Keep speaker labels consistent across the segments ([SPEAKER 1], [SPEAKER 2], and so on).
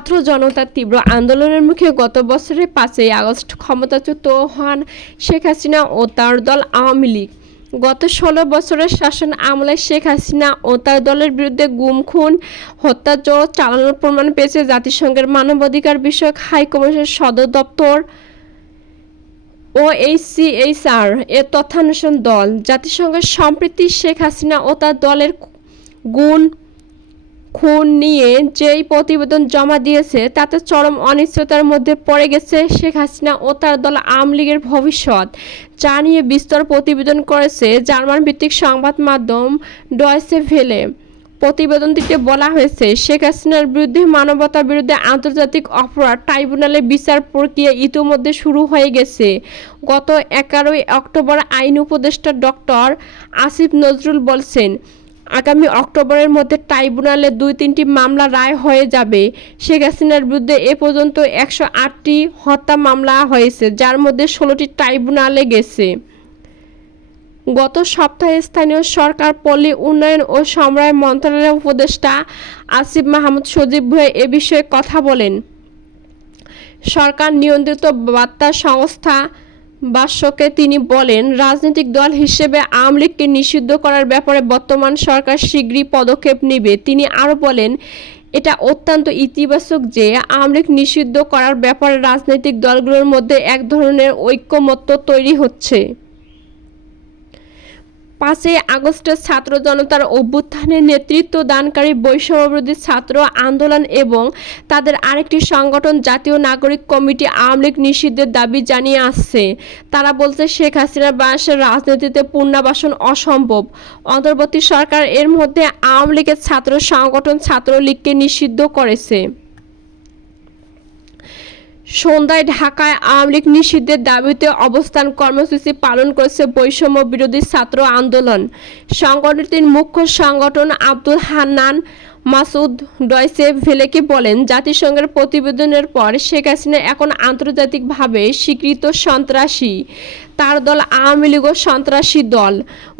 [SPEAKER 1] ছাত্র জনতার তীব্র আন্দোলনের মুখে গত বছরের পাঁচই আগস্ট ক্ষমতাচ্যুত হন শেখ হাসিনা ও তার দল আওয়ামী লীগ। গত ষোলো বছরের শাসন আমলে শেখ হাসিনা ও তার দলের বিরুদ্ধে গুম, খুন হত্যাচর চালানোর প্রমাণ পেয়েছে জাতিসংঘের মানবাধিকার বিষয়ক হাই কমিশনের সদর দপ্তর ও এইচসিএইচআর এর তথ্যান্বেষণ দল। জাতিসংঘের সম্প্রীতি শেখ হাসিনা ও তার দলের গুণ খুন নিয়ে যেই প্রতিবেদন জমা দিয়েছে, তাতে চরম অনিশ্চয়তার মধ্যে পড়ে গেছে শেখ হাসিনা ও তার দল আওয়ামী লীগের ভবিষ্যৎ। যা নিয়ে বিস্তর প্রতিবেদন করেছে জার্মান ভিত্তিক সংবাদ মাধ্যম ডয়সে ভেলে। প্রতিবেদনটিতে বলা হয়েছে, শেখ হাসিনার বিরুদ্ধে মানবতা বিরুদ্ধে আন্তর্জাতিক অপরাধ ট্রাইব্যুনালে বিচার প্রক্রিয়া ইতিমধ্যে শুরু হয়ে গেছে। গত এগারোই অক্টোবর আইন উপদেষ্টা ডক্টর আসিফ নজরুল বলছেন আগামী অক্টোবরের মধ্যে ট্রাইব্যুনালে দুই তিনটি মামলা রায় হয়ে যাবে। শেখ হাসিনার বিরুদ্ধে এ পর্যন্ত একশো আটটি হত্যা মামলা হয়েছে, যার মধ্যে ষোলোটি ট্রাইব্যুনালে গেছে। গত সপ্তাহে স্থানীয় সরকার, পল্লী উন্নয়ন ও সমবায় মন্ত্রণালয়ের উপদেষ্টা আসিফ মাহমুদ সজীব ভুঁইয়া এ বিষয়ে কথা বলেন। সরকার নিয়ন্ত্রিত বার্তা সংস্থা বাস্যকে তিনি বলেন, রাজনৈতিক দল হিসেবে আওয়ামী লীগকে নিষিদ্ধ করার ব্যাপারে বর্তমান সরকার শীঘ্রই পদক্ষেপ নেবে। তিনি আরও বলেন, এটা অত্যন্ত ইতিবাচক যে আওয়ামী লীগ নিষিদ্ধ করার ব্যাপারে রাজনৈতিক দলগুলোর মধ্যে এক ধরনের ঐক্যমত্য তৈরি হচ্ছে। পাঁচই আগস্টের ছাত্র জনতার অভ্যুত্থানে নেতৃত্ব দানকারী বৈষম্যবিরোধী ছাত্র আন্দোলন এবং তাদের আরেকটি সংগঠন জাতীয় নাগরিক কমিটি আওয়ামী লীগ নিষিদ্ধের দাবি জানিয়ে আসছে। তারা বলছে শেখ হাসিনার বাংলাদেশের রাজনীতিতে পুনর্বাসন অসম্ভব। অন্তর্বর্তী সরকার এর মধ্যে আওয়ামী লীগের ছাত্র সংগঠন ছাত্রলীগকে নিষিদ্ধ করেছে। সন্ধ্যায় ঢাকায় আওয়ামী লীগ নিষিদ্ধের দাবিতে অবস্থান কর্মসূচি পালন করেছে বৈষম্য বিরোধী ছাত্র আন্দোলন। সংগঠনটির মুখ্য সংগঠন আব্দুল হান্নান মাসুদ ডয়সে ভেলেকে বলেন, জাতিসংঘের প্রতিবেদনের পর শেখ হাসিনা এখন আন্তর্জাতিকভাবে স্বীকৃত সন্ত্রাসী। তার দল আওয়ামী লীগও সন্ত্রাসী দল।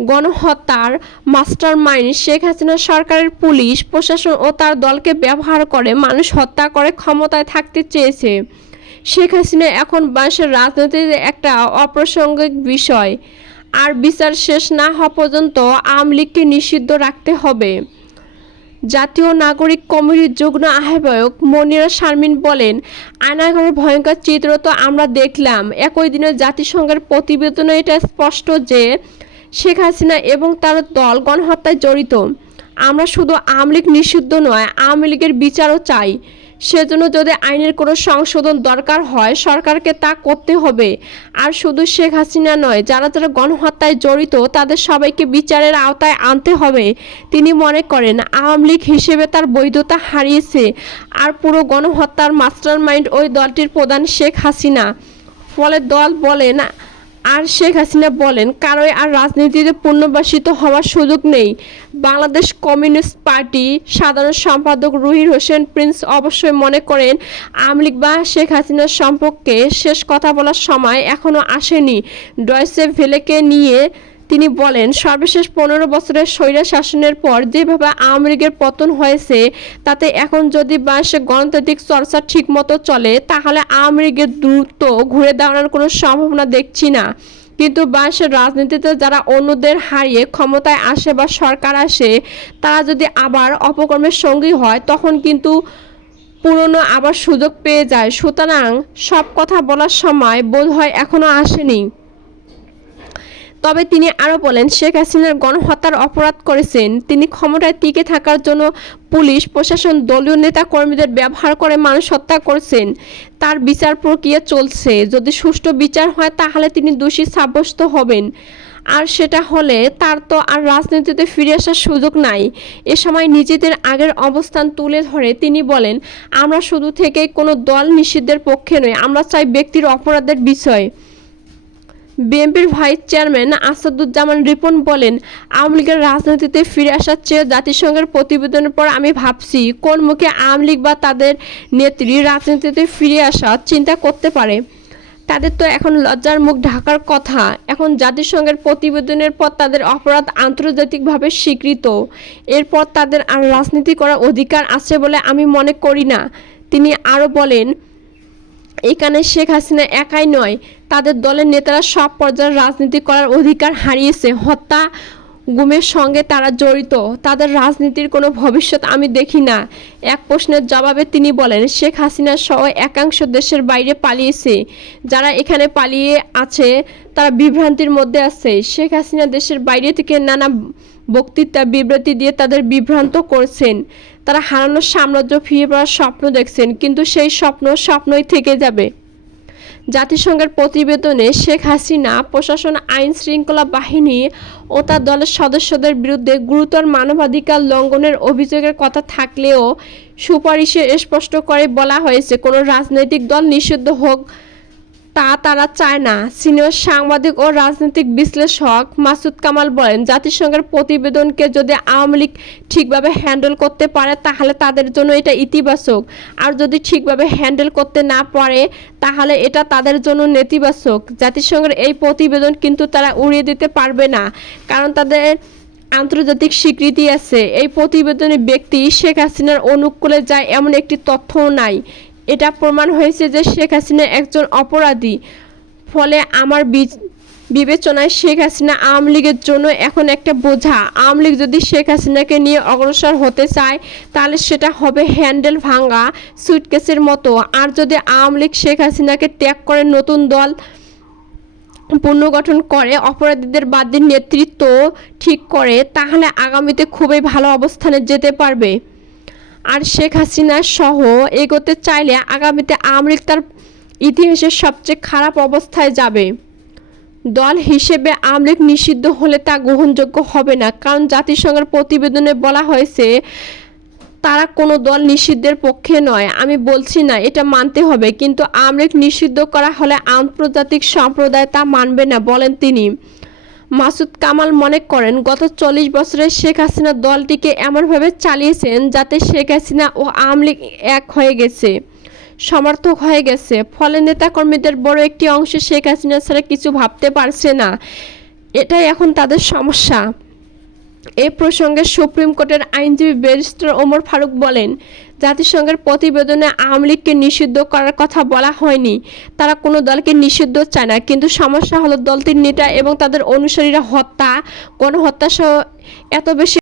[SPEAKER 1] গণহত্যার মাস্টার মাইন্ড শেখ হাসিনা সরকারের পুলিশ, প্রশাসন ও তার দলকে ব্যবহার করে মানুষ হত্যা করে ক্ষমতায় থাকতে চেয়েছে। শেখ হাসিনা এখন বাংলাদেশের রাজনীতির একটা অপ্রাসঙ্গিক বিষয়। আর বিচার শেষ না হওয়া পর্যন্ত আওয়ামী লীগকে নিষিদ্ধ রাখতে হবে। জাতীয় নাগরিক কমিটির যুগ্ম আহ্বায়ক মনিরা শারমিন বলেন, আয়নাঘরের ভয়ঙ্কর চিত্র তো আমরা দেখলাম। একই দিনে জাতিসংঘের প্রতিবেদনে এটা স্পষ্ট যে শেখ হাসিনা এবং তার দল গণহত্যায় জড়িত। আমরা শুধু আওয়ামী লীগ নিষিদ্ধ নয়, আওয়ামী লীগের বিচারও চাই। সেজন্য যদি আইনের কোনো সংশোধন দরকার হয়, সরকারকে তা করতে হবে। আর শুধু শেখ হাসিনা নয়, যারা যারা গণহত্যায় জড়িত, তাদের সবাইকে বিচারের আওতায় আনতে হবে। তিনি মনে করেন, আওয়ামী লীগ হিসেবে তার বৈধতা হারিয়েছে, আর পুরো গণহত্যার মাস্টার মাইন্ড ওই দলটির প্রধান শেখ হাসিনা। ফলে দল বলেন আর শেখ হাসিনা বলেন, কারোই আর রাজনীতিতে পুনর্বাসিত হওয়ার সুযোগ নেই। বাংলাদেশ কমিউনিস্ট পার্টি সাধারণ সম্পাদক রুহির হোসেন প্রিন্স অবশ্যই মনে করেন, আওয়ামী লীগ বা শেখ হাসিনার সম্পর্কে শেষ কথা বলার সময় এখনও আসেনি। ডয়সে ভেলেকে নিয়ে তিনি বলেন, সর্বশেষ পনেরো বছরের স্বৈরা শাসনের পর যেভাবে আওয়ামী লীগের পতন হয়েছে, তাতে এখন যদি বাংলাদেশে গণতান্ত্রিক চর্চা ঠিকমতো চলে, তাহলে আওয়ামী লীগের দ্রুত ঘুরে দাঁড়ানোর কোনো সম্ভাবনা দেখছি না। কিন্তু বাংলাদেশের রাজনীতিতে যারা অন্যদের হারিয়ে ক্ষমতায় আসে বা সরকার আসে, তারা যদি আবার অপকর্মের সঙ্গী হয়, তখন কিন্তু পুরনো আবার সুযোগ পেয়ে যায়। সুতরাং সব কথা বলার সময় বোধ হয় এখনও আসেনি। তবে তিনি আরও বলেন, শেখ হাসিনার গণহত্যার অপরাধ করেছেন। তিনি ক্ষমতায় টিকে থাকার জন্য পুলিশ, প্রশাসন, দলীয় নেতা কর্মীদের ব্যবহার করে মানুষ হত্যা করছেন। তার বিচার প্রক্রিয়া চলছে। যদি সুষ্ঠু বিচার হয়, তাহলে তিনি দোষী সাব্যস্ত হবেন। আর সেটা হলে তার তো আর রাজনীতিতে ফিরে আসার সুযোগ নাই। এ সময় নিজেদের আগের অবস্থান তুলে ধরে তিনি বলেন, আমরা শুধু থেকেই কোনো দল নিষিদ্ধের পক্ষে নই, আমরা চাই ব্যক্তির অপরাধের বিষয়। বিএনপির ভাইস চেয়ারম্যান আসাদুজ্জামান রিপন বলেন, আওয়ামী লীগের রাজনীতিতে ফিরে আসার চেয়ে জাতিসংঘের প্রতিবেদনের পর আমি ভাবছি কোন মুখে আওয়ামী লীগ বা তাদের নেত্রী রাজনীতিতে ফিরে আসা চিন্তা করতে পারে। তাদের তো এখন লজ্জার মুখ ঢাকার কথা। এখন জাতিসংঘের প্রতিবেদনের পর তাদের অপরাধ আন্তর্জাতিকভাবে স্বীকৃত। এরপর তাদের আর রাজনীতি করার অধিকার আছে বলে আমি মনে করি না। তিনি আরও বলেন এখানে শেখ হাসিনা একাই নয়, তাদের দলের নেতারা সব পর্যায়ে রাজনীতি করার অধিকার হারিয়েছে। হত্যা গুমের সঙ্গে তারা জড়িত। তাদের রাজনীতির কোনো ভবিষ্যৎ আমি দেখি না। এক প্রশ্নের জবাবে তিনি বলেন, শেখ হাসিনা সহ একাংশ দেশের বাইরে পালিয়েছে। যারা এখানে পালিয়ে আছে, তারা বিভ্রান্তির মধ্যে আছে। শেখ হাসিনা দেশের বাইরে থেকে নানা বক্তৃতা, বিবৃতি দিয়ে তাদের বিভ্রান্ত করছেন। তারা হারানোর সাম্রাজ্য ফিরে পাওয়ার স্বপ্ন দেখছেন, কিন্তু সেই স্বপ্ন স্বপ্নই থেকে যাবে। জাতিসংঘের প্রতিবেদনে শেখ হাসিনা প্রশাসন আইন শৃঙ্খলা বাহিনী ও তার দলের সদস্যদের বিরুদ্ধে গুরুতর মানবাধিকার লঙ্ঘনের অভিযোগের কথা থাকলেও সুপারিশে স্পষ্ট করে বলা হয়েছে, কোনো রাজনৈতিক দল নিষিদ্ধ হোক তা তারা চায় না। সিনিয়র সাংবাদিক ও রাজনৈতিক বিশ্লেষক মাসুদ কামাল বলেন, জাতিসংঘের প্রতিবেদনকে যদি আওয়ামী লীগ ঠিকভাবে হ্যান্ডেল করতে পারে, তাহলে তাদের জন্য এটা ইতিবাচক। আর যদি ঠিকভাবে হ্যান্ডেল করতে না পারে, তাহলে এটা তাদের জন্য নেতিবাচক। জাতিসংঘের এই প্রতিবেদন কিন্তু তারা উড়িয়ে দিতে পারবে না, কারণ তাদের আন্তর্জাতিক স্বীকৃতি আছে। এই প্রতিবেদনে ব্যক্তি শেখ হাসিনার অনুকূলে যায় এমন একটি তথ্যও নাই। এটা প্রমাণ হয়েছে যে শেখ হাসিনা একজন অপরাধী। ফলে আমার বিবেচনায় শেখ হাসিনা আওয়ামী লীগের জন্য এখন একটা বোঝা। আওয়ামী লীগ যদি শেখ হাসিনাকে নিয়ে অগ্রসর হতে চায়, তাহলে সেটা হবে হ্যান্ডেল ভাঙা সুইটকেসের মতো। আর যদি আওয়ামী লীগ শেখ হাসিনাকে ত্যাগ করে নতুন দল পুনর্গঠন করে, অপরাধীদের বাদ দিয়ে নেতৃত্ব ঠিক করে, তাহলে আগামীতে খুবই ভালো অবস্থানে যেতে পারবে। আর শেখ হাসিনা সহ এগোতে চাইলে আগামীতে লীগ তার ইতিহাসের সবচেয়ে খারাপ অবস্থায় যাবে। দল হিসেবে লীগ নিষিদ্ধ হলে তা গ্রহণযোগ্য হবে না। কারণ জাতিসংঘের প্রতিবেদনে বলা হয়েছে, তারা কোনো দল নিষিদ্ধের পক্ষে নয়। আমি বলছি না, এটা মানতে হবে। কিন্তু লীগ নিষিদ্ধ করা হলে আন্তর্জাতিক সম্প্রদায় তা মানবে না, বলেন তিনি। মাসুদ কামাল মনে করেন, গত চল্লিশ বছরে শেখ হাসিনা দলটিকে এমনভাবে চালিয়েছেন যাতে শেখ হাসিনা ও আওয়ামী লীগ এক হয়ে গেছে, সমর্থক হয়ে গেছে। ফলে নেতাকর্মীদের বড় একটি অংশ শেখ হাসিনা ছাড়া কিছু ভাবতে পারছে না। এটাই এখন তাদের সমস্যা। এ প্রসঙ্গে সুপ্রিম কোর্টের আইনজীবী ব্যারিস্টার ওমর ফারুক বলেন জাতিসংঘের প্রতিবেদনে আওয়ামী লীগকে নিষিদ্ধ করার কথা বলা হয়নি। তারা কোনো দলকে নিষিদ্ধ চায় না। কিন্তু সমস্যা হলো দলটির নেতা এবং তাদের অনুসারীরা হত্যা গণহত্যা সহ এত বেশি